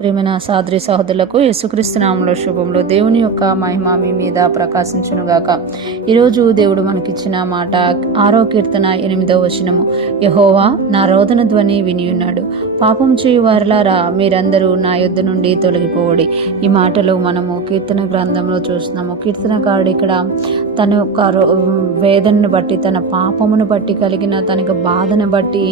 ప్రియమైన సహోదరి సహోదరులకు యేసుక్రీస్తు నామములో శుభములు. దేవుని యొక్క మహిమ మీ మీద ప్రకాశించునుగాక. ఈరోజు దేవుడు మనకిచ్చిన మాట 6వ కీర్తన 8వ వచనము. యెహోవా నా రోదన ధ్వని వినియున్నాడు, పాపం చేయు వారిలారా మీరందరూ నా యొద్ద నుండి తొలగిపోవడి. ఈ మాటలు మనము కీర్తన గ్రంథంలో చూస్తున్నాము. కీర్తనకారుడు ఇక్కడ తన యొక్క వేదనను బట్టి, తన పాపమును బట్టి, కలిగిన తనకు బాధను బట్టి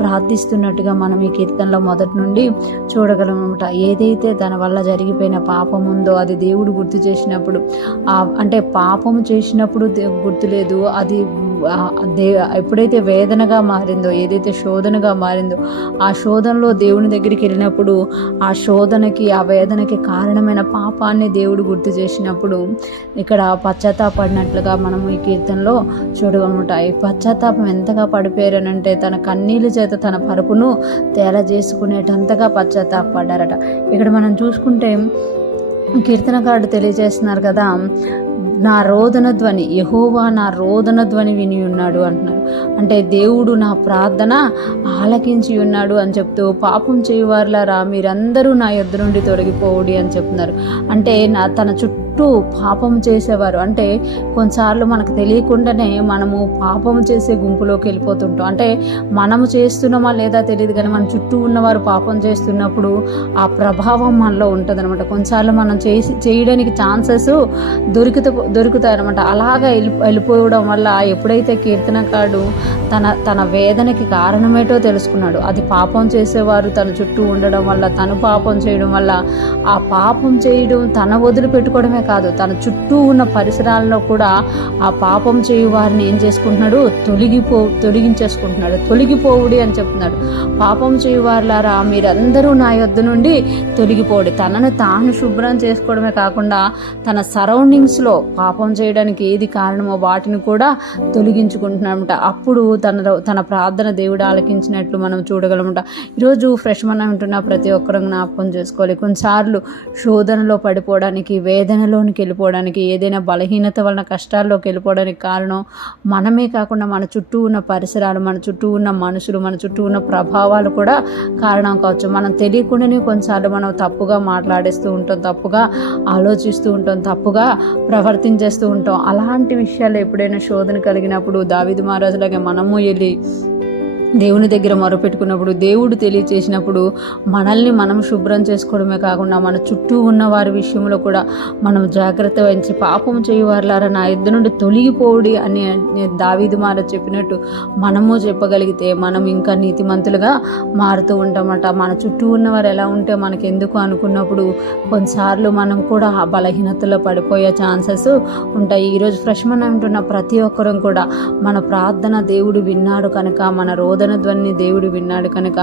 ప్రార్థిస్తున్నట్టుగా మనం ఈ కీర్తనలో మొదటి నుండి చూడగలమన్నమాట. ఏదైతే తన వల్ల జరిగిపోయిన పాపం ఉందో అది దేవుడు గుర్తు చేసినప్పుడు, అంటే పాపము చేసినప్పుడు గుర్తులేదు, అది ఎప్పుడైతే వేదనగా మారిందో, ఏదైతే శోధనగా మారిందో, ఆ శోధనలో దేవుని దగ్గరికి వెళ్ళినప్పుడు ఆ శోధనకి, ఆ వేదనకి కారణమైన పాపాన్ని దేవుడు గుర్తు చేసినప్పుడు ఇక్కడ పశ్చాత్తాపడినట్లుగా మనం ఈ కీర్తనలో చూడగలమాట. ఈ పశ్చాత్తాపం ఎంతగా పడిపోయారనంటే తన కన్నీళ్ళ చేత తన పరుపును తేల చేసుకునేటంతగా పశ్చాత్తాపడ్డారట. ఇక్కడ మనం చూసుకుంటే కీర్తనకారుడు తెలియజేస్తున్నారు కదా, నా రోదన ధ్వని, యెహోవా నా రోదన ధ్వని విని ఉన్నాడు అంటున్నారు. అంటే దేవుడు నా ప్రార్థన ఆలకించి ఉన్నాడు అని చెప్తూ, పాపం చేయువారులారా మీరందరూ నా యొద్ద నుండి తొలగిపోవుడి అని చెప్తున్నారు. అంటే తన చుట్టూ పాపం చేసేవారు, అంటే కొన్నిసార్లు మనకు తెలియకుండానే మనము పాపం చేసే గుంపులోకి వెళ్ళిపోతుంటాం. అంటే మనము చేస్తున్నామా లేదా తెలియదు, కానీ మన చుట్టూ ఉన్నవారు పాపం చేస్తున్నప్పుడు ఆ ప్రభావం మనలో ఉంటుంది అనమాట. కొన్నిసార్లు మనం చేయడానికి ఛాన్సెస్ దొరుకుతాయి అనమాట. అలాగా వెళ్ళిపోవడం వల్ల ఎప్పుడైతే కీర్తనకారుడు తన వేదనకి కారణమేటో తెలుసుకున్నాడు, అది పాపం చేసేవారు తన చుట్టూ ఉండడం వల్ల, తను పాపం చేయడం వల్ల, ఆ పాపం చేయడం తన వదిలిపెట్టుకోవడమే కాదు, తన చుట్టూ ఉన్న పరిసరాల్లో కూడా ఆ పాపం చేయు వారిని ఏం చేసుకుంటున్నాడు, తొలగించేసుకుంటున్నాడు. తొలగిపోవుడి అని చెప్తున్నాడు. పాపం చేయు వారులారా మీరందరూ నా యొద్ద నుండి తొలగిపోవుడి. తనను తాను శుభ్రం చేసుకోవడమే కాకుండా తన సరౌండింగ్స్లో పాపం చేయడానికి ఏది కారణమో వాటిని కూడా తొలగించుకుంటున్నాడట. అప్పుడు తన ప్రార్థన దేవుడు ఆలకించినట్లు మనం చూడగలమట. ఈరోజు ఫ్రెష్ మనం ఉంటున్న ప్రతి ఒక్కరూ జ్ఞాపకం చేసుకోవాలి. కొన్నిసార్లు శోధనలో పడిపోవడానికి, వేదనలోనికి వెళ్ళిపోవడానికి, ఏదైనా బలహీనత వలన కష్టాల్లోకి వెళ్ళిపోవడానికి కారణం మనమే కాకుండా మన చుట్టూ ఉన్న పరిసరాలు, మన చుట్టూ ఉన్న మనుషులు, మన చుట్టూ ఉన్న ప్రభావాలు కూడా కారణం కావచ్చు. మనం తెలియకుండానే కొన్నిసార్లు మనం తప్పుగా మాట్లాడేస్తూ ఉంటాం, తప్పుగా ఆలోచిస్తూ ఉంటాం, తప్పుగా ప్రవర్తించేస్తూ ఉంటాం. అలాంటి విషయాలు ఎప్పుడైనా శోధన కలిగినప్పుడు దావీదు మహారాజులాగా మనము వెళ్ళి దేవుని దగ్గర మొరపెట్టుకున్నప్పుడు, దేవుడు తెలియచేసినప్పుడు మనల్ని మనం శుభ్రం చేసుకోవడమే కాకుండా మన చుట్టూ ఉన్న వారి విషయంలో కూడా మనం జాగ్రత్త వహించి, పాపం చేయువారులారా నా యొద్ద నుండి తొలగిపోవుడి అని దావీదు మహారాజు చెప్పినట్టు మనము చెప్పగలిగితే మనం ఇంకా నీతిమంతులుగా మారుతూ ఉంటామట. మన చుట్టూ ఉన్నవారు ఎలా ఉంటే మనకెందుకు అనుకున్నప్పుడు కొన్నిసార్లు మనం కూడా ఆ బలహీనతలో పడిపోయే ఛాన్సెస్ ఉంటాయి. ఈరోజు ఫ్రెష్ మనం ఉంటున్న ప్రతి ఒక్కరం కూడా మన ప్రార్థన దేవుడు విన్నాడు కనుక, మన రోదన ధ్వని దేవుడు విన్నాడు కనుక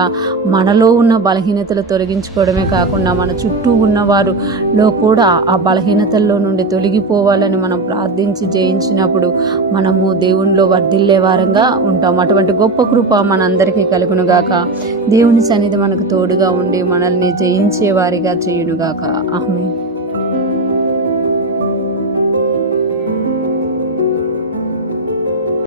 మనలో ఉన్న బలహీనతలు తొలగించుకోవడమే కాకుండా మన చుట్టూ ఉన్నవారులో కూడా ఆ బలహీనతల్లో నుండి తొలగిపోవాలని మనం ప్రార్థించి జయించినప్పుడు మనము దేవునిలో వర్ధిల్లే వారంగా ఉంటాం. అటువంటి గొప్ప కృప మనందరికీ కలుగునుగాక. దేవుని సన్నిధి మనకు తోడుగా ఉండి మనల్ని జయించే వారిగా చేయునుగాక. ఆమేన్.